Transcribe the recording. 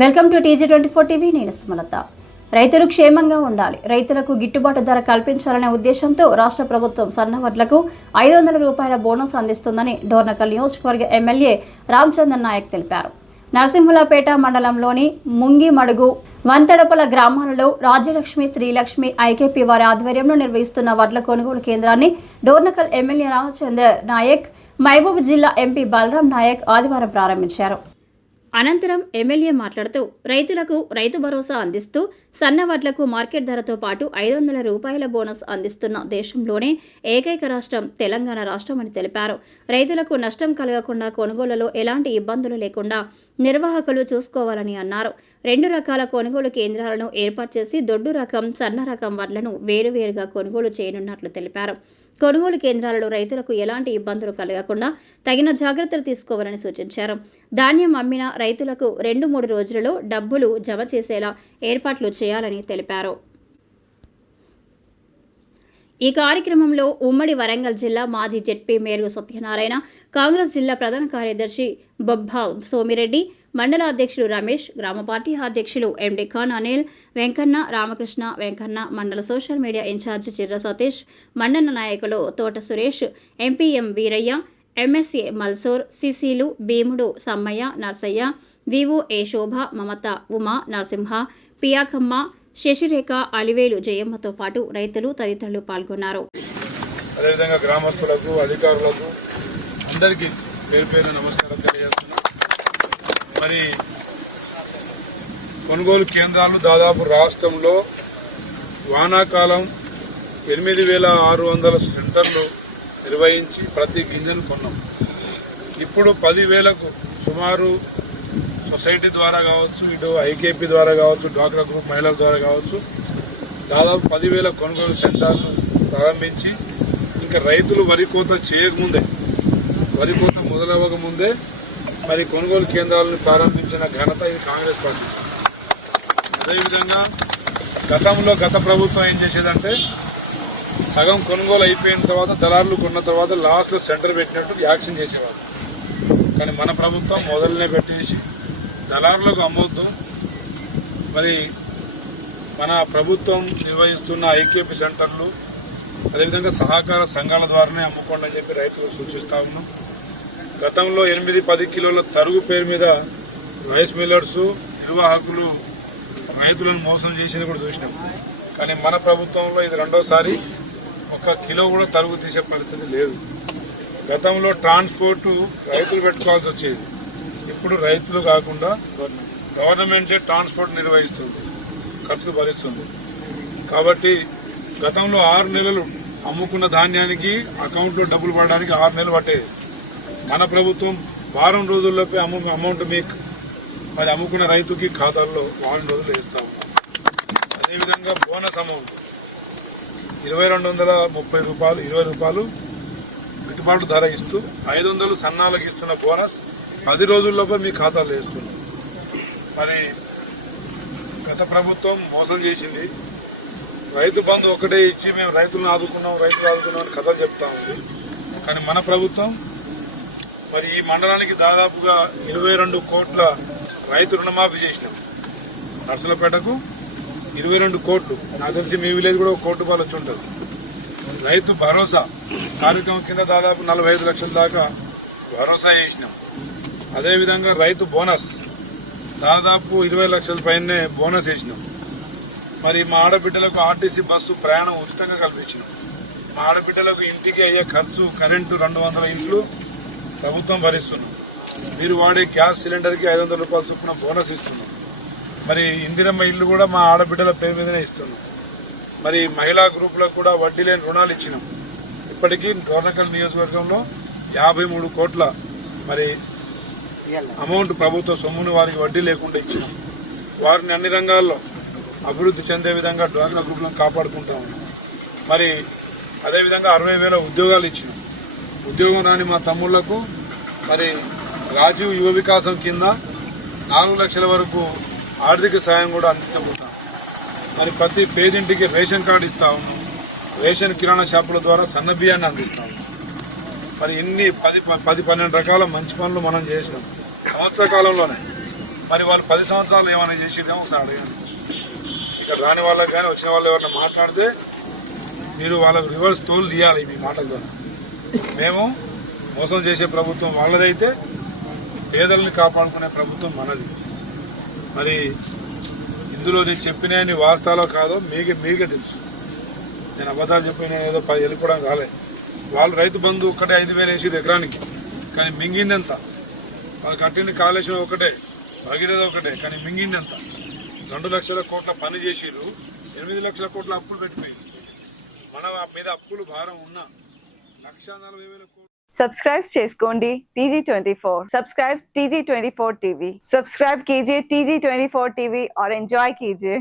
Welcome to TG24 TV. నేను సుమలత. రైతులు క్షేమంగా ఉండాలి, రైతులకు గిట్టుబాటు ధర కల్పించాలనే ఉద్దేశంతో రాష్ట్ర ప్రభుత్వం సన్నవడ్లకు 500 రూపాయల బోనస్ అందిస్తుందని డోర్నకల్ నియోజకవర్గ ఎమ్మెల్యే రామచంద్ర నాయక్ తెలిపారు. నరసింహులపేట మండలంలోని ముంగిమడుగు, వంతడపల గ్రామాలలో రాజ్యలక్ష్మి, శ్రీలక్ష్మి ఐకేపీ వారి ఆధ్వర్యంలో నిర్వహిస్తున్న వడ్ల కొనుగోలు కేంద్రాన్ని డోర్నకల్ ఎమ్మెల్యే రామచంద్ర నాయక్, మహబూబ్ జిల్లా ఎంపీ బలరాం నాయక్ ఆదివారం ప్రారంభించారు. అనంతరం ఎమ్మెల్యే మాట్లాడుతూ రైతులకు రైతు భరోసా అందిస్తూ సన్నవడ్లకు మార్కెట్ ధరతో పాటు 500 రూపాయల బోనస్ అందిస్తున్న దేశంలోనే ఏకైక రాష్ట్రం తెలంగాణ రాష్ట్రమని తెలిపారు. రైతులకు నష్టం కలగకుండా కొనుగోలులో ఎలాంటి ఇబ్బందులు లేకుండా నిర్వాహకులు చూసుకోవాలని అన్నారు. 2 రకాల కొనుగోలు కేంద్రాలను ఏర్పాటు చేసి దొడ్డు రకం, సన్న రకం వడ్లను వేరువేరుగా కొనుగోలు చేయనున్నట్లు తెలిపారు. కొనుగోలు కేంద్రాలలో రైతులకు ఎలాంటి ఇబ్బందులు కలగకుండా తగిన జాగ్రత్తలు తీసుకోవాలని సూచించారు. ధాన్యం అమ్మిన రైతులకు 2-3 రోజులలో డబ్బులు జమ చేసేలా ఏర్పాట్లు చేయాలని తెలిపారు. ఈ కార్యక్రమంలో ఉమ్మడి వరంగల్ జిల్లా మాజీ జెడ్పీ మేయర్ సత్యనారాయణ, కాంగ్రెస్ జిల్లా ప్రధాన కార్యదర్శి బొబ్బా సోమిరెడ్డి, మండల అధ్యక్షులు రమేష్, గ్రామ పార్టీ అధ్యక్షులు ఎండి ఖాన్ అనిల్, వెంకన్న, రామకృష్ణ, వెంకన్న, మండల social media incharge Chirra Satish, మండల నాయకులు తోట సురేష్, ఎంపీఎం వీరయ్య, ఎంఎస్ఏ మల్సూర్, సిసిలు భీముడు, సమ్మయ్య, నర్సయ్య, వివో ఏ శోభ, మమత, ఉమా, నరసింహ, పియాకమ్మ, శశిరేఖ, అలివేలు జయమ్మతో పాటు రైతులు తదితరులు పాల్గొన్నారు. అదేవిధంగా గ్రామస్తులకు, అధికారులకు అందరికీ పేరు పేరు నమస్కారం తెలియజేస్తున్నాం. మరి కొనుగోలు కేంద్రాలు దాదాపు రాష్ట్రంలో వానాకాలం 8,600 సెంటర్లు నిర్వహించి ప్రతి గింజను కొన్నాం. ఇప్పుడు 10,000కు సుమారు సొసైటీ ద్వారా కావచ్చు, ఇటు ఐకేపీ ద్వారా కావచ్చు, డ్వాక్రా గ్రూప్ మహిళల ద్వారా కావచ్చు, దాదాపు 10,000 కొనుగోలు సెంటర్లు ప్రారంభించి ఇంకా రైతులు వరి కోత చేయకముందే, వరి కోత మొదలవ్వకముందే మరి కొనుగోలు కేంద్రాలను ప్రారంభించిన ఘనత ఇది కాంగ్రెస్ పార్టీ. అదేవిధంగా గత ప్రభుత్వం ఏం చేసేదంటే సగం కొనుగోలు అయిపోయిన తర్వాత దళారులు కొన్న తర్వాత లాస్ట్లో సెంటర్ పెట్టినట్టు యాక్షన్ చేసేవాళ్ళు. కానీ మన ప్రభుత్వం మొదలనే పెట్టేసి దళారులకు అమ్మొద్దు, మరి మన ప్రభుత్వం నిర్వహిస్తున్న ఐకేపీ సెంటర్లు అదేవిధంగా సహకార సంఘాల ద్వారానే అమ్ముకోండి అని చెప్పి రైతులు సూచిస్తా ఉన్నాం. గతంలో 8-10 కిలోల తరుగు పేరు మీద రైస్ మిల్లర్స్ నిర్వాహకులు రైతులను మోసం చేసేది కూడా చూసినాం. కానీ మన ప్రభుత్వంలో ఇది రెండోసారి 1 కిలో కూడా తరుగు తీసే పరిస్థితి లేదు. గతంలో ట్రాన్స్పోర్టు రైతులు పెట్టుకోవాల్సి వచ్చేది, ఇప్పుడు రైతులు కాకుండా గవర్నమెంటే ట్రాన్స్పోర్ట్ నిర్వహిస్తుంది, ఖర్చు భరిస్తుంది. కాబట్టి గతంలో 6 నెలలు అమ్ముకున్న ధాన్యానికి అకౌంట్లో డబ్బులు పడడానికి 6 నెలలు పట్టేది. మన ప్రభుత్వం వారం రోజుల్లోపే అమౌంట్ మీకు మరి అమ్ముకున్న రైతుకి ఖాతాల్లో వారం రోజులు వేస్తా ఉన్నాం. అదేవిధంగా బోనస్ అమౌంట్ 2,230 రూపాయలు, 20 రూపాయలు గిట్టుబాటు ధర ఇస్తూ 500 సన్నాలకు ఇస్తున్న బోనస్ 10 రోజుల్లోపే మీ ఖాతాలో వేస్తున్నాం. మరి గత ప్రభుత్వం మోసం చేసింది. రైతు బంధు ఒకటే ఇచ్చి మేము రైతులను ఆదుకున్నాం అని కథ చెప్తా ఉంది. కానీ మన ప్రభుత్వం మరి ఈ మండలానికి దాదాపుగా 22 కోట్ల రైతు రుణమాఫీ చేసినాం. నర్సులపేటకు 22 కోట్లు, నాకు తెలిసి మీ విలేజ్ కూడా 1 కోటి రూపాయలు వచ్చి ఉంటుంది. రైతు భరోసా కార్యక్రమం కింద దాదాపు 45 లక్షల దాకా భరోసా చేసినాం. అదేవిధంగా రైతు బోనస్ దాదాపు 20 లక్షల పైనే బోనస్ వేసినాం. మరి మా ఆడబిడ్డలకు ఆర్టీసీ బస్సు ప్రయాణం ఉచితంగా కల్పించినాం. మా ఆడబిడ్డలకు ఇంటికి అయ్యే ఖర్చు, కరెంటు 200 ఇంట్లు ప్రభుత్వం భరిస్తున్నాం. మీరు వాడే గ్యాస్ సిలిండర్కి 500 రూపాయల చొప్పున బోనస్ ఇస్తున్నాం. మరి ఇందిరమ్మ ఇల్లు కూడా మా ఆడబిడ్డల పేరు మీదనే ఇస్తున్నాం. మరి మహిళా గ్రూపులకు కూడా వడ్డీ లేని రుణాలు ఇచ్చినాం. ఇప్పటికీ డోర్నకల్ నియోజకవర్గంలో 53 కోట్ల మరి అమౌంట్ ప్రభుత్వ సొమ్మును వారికి వడ్డీ లేకుండా ఇచ్చినాం. వారిని అన్ని రంగాల్లో అభివృద్ధి చెందే విధంగా డ్వాక్రా గ్రూపులను కాపాడుకుంటా ఉన్నాం. మరి అదేవిధంగా 60,000 ఉద్యోగాలు ఇచ్చినాం. ఉద్యోగం రాని మా తమ్ముళ్లకు మరి రాజీవ్ యువ వికాసం కింద 4 లక్షల వరకు ఆర్థిక సాయం కూడా అందించబోతాం. మరి ప్రతి పేదింటికి రేషన్ కార్డు ఇస్తా ఉన్నాం. రేషన్ కిరాణా షాపుల ద్వారా సన్న బియ్యాన్ని అందిస్తా ఉన్నాం. మరి ఇన్ని 10-12 రకాల మంచి పనులు మనం చేసినాం సంవత్సర కాలంలోనే. మరి వాళ్ళు 10 సంవత్సరాలు ఏమైనా చేసేదేమో ఒకసారి అడగండి. ఇక్కడ రాని వాళ్ళకి కానీ వచ్చిన వాళ్ళు ఎవరైనా మాట్లాడితే మీరు వాళ్ళకు రివర్స్ తోలు తీయాలి మీ మాటల ద్వారా. మేము మోసం చేసే ప్రభుత్వం వాళ్ళదైతే పేదల్ని కాపాడుకునే ప్రభుత్వం మనది. మరి ఇందులో నేను చెప్పిన వాస్తవాలో కాదో మీకే తెలుసు. నేను అబద్ధాలు చెప్పిన ఏదో వెళ్ళిపోవడం కాలేదు. వాళ్ళు రైతు బంధు ఒక్కటే 5,000 వేసేది ఎకరానికి, కానీ మింగింది ఎంత? వాళ్ళు కట్టిన కాళేశ్వరం ఒకటే, భగీరథ ఒకటే, కానీ మింగింది ఎంత? 2 లక్షల కోట్ల పని చేసిర్రు, 8 లక్షల కోట్ల అప్పులు పెట్టిపోయింది. మన మీద అప్పులు భారం ఉన్న 1,40,000 కోట్లు. సబ్స్క్రైబ్ చేసుకోండి TG24. Subscribe TG24 TV. Subscribe कीजिए TG24 TV और एंजॉय कीजिए.